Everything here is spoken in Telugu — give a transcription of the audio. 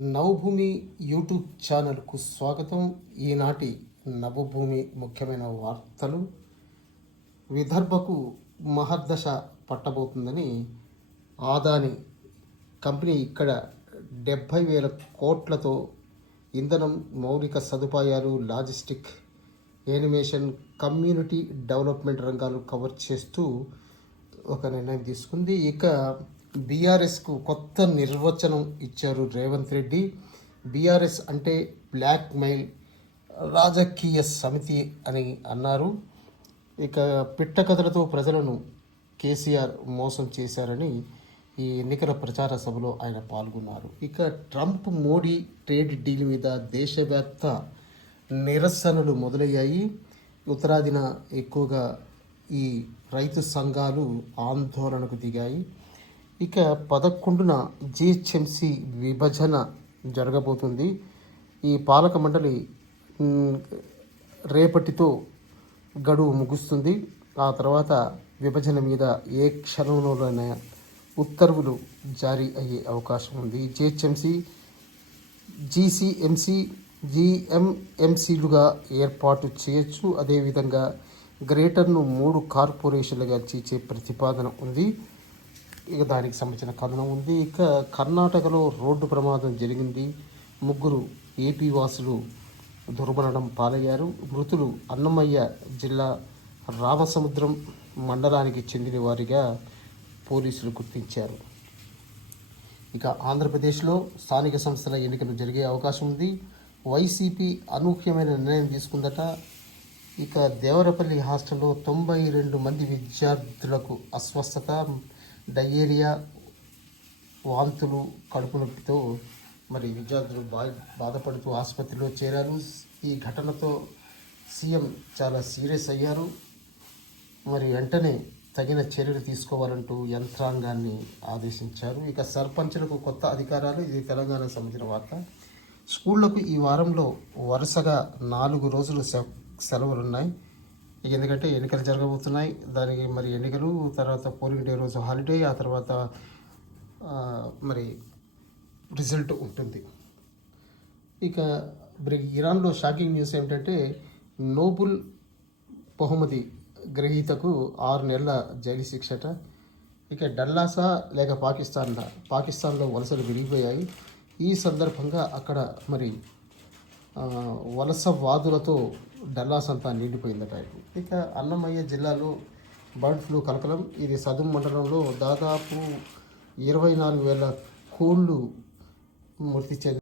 నవభూమి యూట్యూబ్ ఛానల్కు స్వాగతం. ఈనాటి నవభూమి ముఖ్యమైన వార్తలు. విదర్భకు మహర్దశ పట్టబోతుందని ఆదాని కంపెనీ ఇక్కడ 70,000 కోట్లతో ఇంధనం, మౌలిక సదుపాయాలు, లాజిస్టిక్, యానిమేషన్, కమ్యూనిటీ డెవలప్మెంట్ రంగాలు కవర్ చేస్తూ ఒక నిర్ణయం తీసుకుంది. ఇక బీఆర్ఎస్కు కొత్త నిర్వచనం ఇచ్చారు రేవంత్ రెడ్డి. బీఆర్ఎస్ అంటే బ్లాక్ మెయిల్ రాజకీయ సమితి అని అన్నారు. ఇక పిట్టకథలతో ప్రజలను కేసీఆర్ మోసం చేశారని ఈ ఎన్నికల ప్రచార సభలో ఆయన పాల్గొన్నారు. ఇక ట్రంప్ మోడీ ట్రేడ్ డీల్ మీద దేశవ్యాప్త నిరసనలు మొదలయ్యాయి. ఉత్తరాదిన ఎక్కువగా ఈ రైతు సంఘాలు ఆందోళనకు దిగాయి. ఇక 11న జిహెచ్ఎంసి విభజన జరగబోతుంది. ఈ పాలక మండలి రేపటితో గడువు ముగుస్తుంది. ఆ తర్వాత విభజన మీద ఏ క్షణంలోనైనా ఉత్తర్వులు జారీ అయ్యే అవకాశం ఉంది. జిహెచ్ఎంసి, జీసీఎంసి, జీఎంఎంసీలుగా ఏర్పాటు చేయొచ్చు. అదేవిధంగా గ్రేటర్ను 3 కార్పొరేషన్లుగా చేసే ప్రతిపాదన ఉంది. ఇక దానికి సంబంధించిన కథనం ఉంది. ఇక కర్ణాటకలో రోడ్డు ప్రమాదం జరిగింది. 3 ఏపీ వాసులు దుర్మరణం పాలయ్యారు. మృతులు అన్నమయ్య జిల్లా రామసముద్రం మండలానికి చెందిన వారిగా పోలీసులు గుర్తించారు. ఇక ఆంధ్రప్రదేశ్లో స్థానిక సంస్థల ఎన్నికలు జరిగే అవకాశం ఉంది. వైసీపీ అనూహ్యమైన నిర్ణయం తీసుకుందట. ఇక దేవరపల్లి హాస్టల్లో 92 మంది విద్యార్థులకు అస్వస్థత, డయేరియా, వాంతులు, కడుపు నొప్పితో మరి విద్యార్థులు బాధపడుతూ ఆసుపత్రిలో చేరారు. ఈ ఘటనతో సీఎం చాలా సీరియస్ అయ్యారు. మరి వెంటనే తగిన చర్యలు తీసుకోవాలంటూ యంత్రాంగాన్ని ఆదేశించారు. ఇక సర్పంచులకు కొత్త అధికారాలు. ఇది తెలంగాణకు సంబంధించిన వార్త. స్కూళ్లకు ఈ వారంలో వరుసగా 4 రోజులు సెలవులు ఉన్నాయి. ఎందుకంటే ఎన్నికలు జరగబోతున్నాయి. దానికి మరి ఎన్నికలు తర్వాత పోలింగ్ డే రోజు హాలిడే, ఆ తర్వాత మరి రిజల్ట్ ఉంటుంది. ఇక ఇరాన్లో షాకింగ్ న్యూస్ ఏమిటంటే నోబెల్ బహుమతి గ్రహీతకు 6 నెలల జైలు శిక్షట. ఇక డల్లాసా లేక పాకిస్తాన్లో వలసలు విరిగిపోయాయి. ఈ సందర్భంగా అక్కడ మరి వలసవాదులతో డల్లాస్ అంతా నిండిపోయిందట. ఇక అన్నమయ్య జిల్లాలో బర్డ్ ఫ్లూ కలకలం. ఇది సదుం మండలంలో దాదాపు 24,000 కోళ్ళు మృతి చెంది